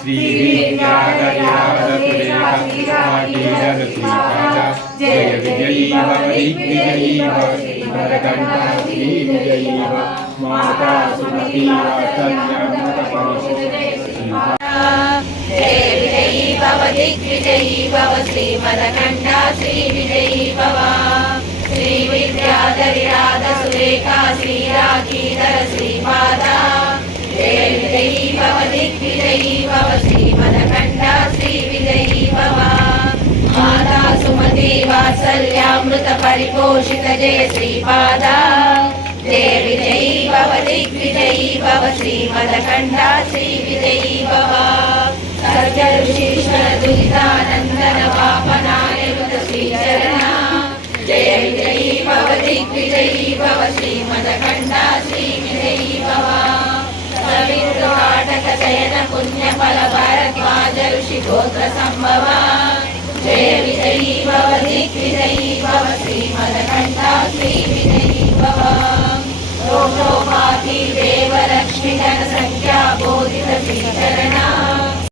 श्रीवीर्यादयादसुरेखा जय विजयी भव दिग्विजयी भव श्रीमदकण्ठा श्रीविजयी भव माता सुमती वात्सल्यामृतपरिषदे जय विजयी भव दिग्विजयी भव श्रीमदकण्ठा श्रीविजयी भव श्रीविद्याधरिराधसुरेखा श्रीराखीधर श्रीपादा जय विजयी भव दिग्विजयी भव श्रीमदकण्ठा श्रीविजयी भव माता सुमती वात्सल्यामृत परिपोषित जय श्रीपादा जय विजयी भव दिग्विजयी भव श्रीमदकण्ठा श्रीविजयी भव सर्वऋषीश्वर दुरितानन्दन पापनायकृत श्रीचरणा जय विजयी भव दिग्विजयी भव श्रीमदकण्ठा श्रीविजयी भव सवितृकाटक शयन पुण्यफल भरद्वाज ऋषि गोत्र संभव जय विजयी भव दिग्विजयी भव श्रीमदकण्ठा श्रीविजयी भव लोकोपाति देव लक्ष्मी जन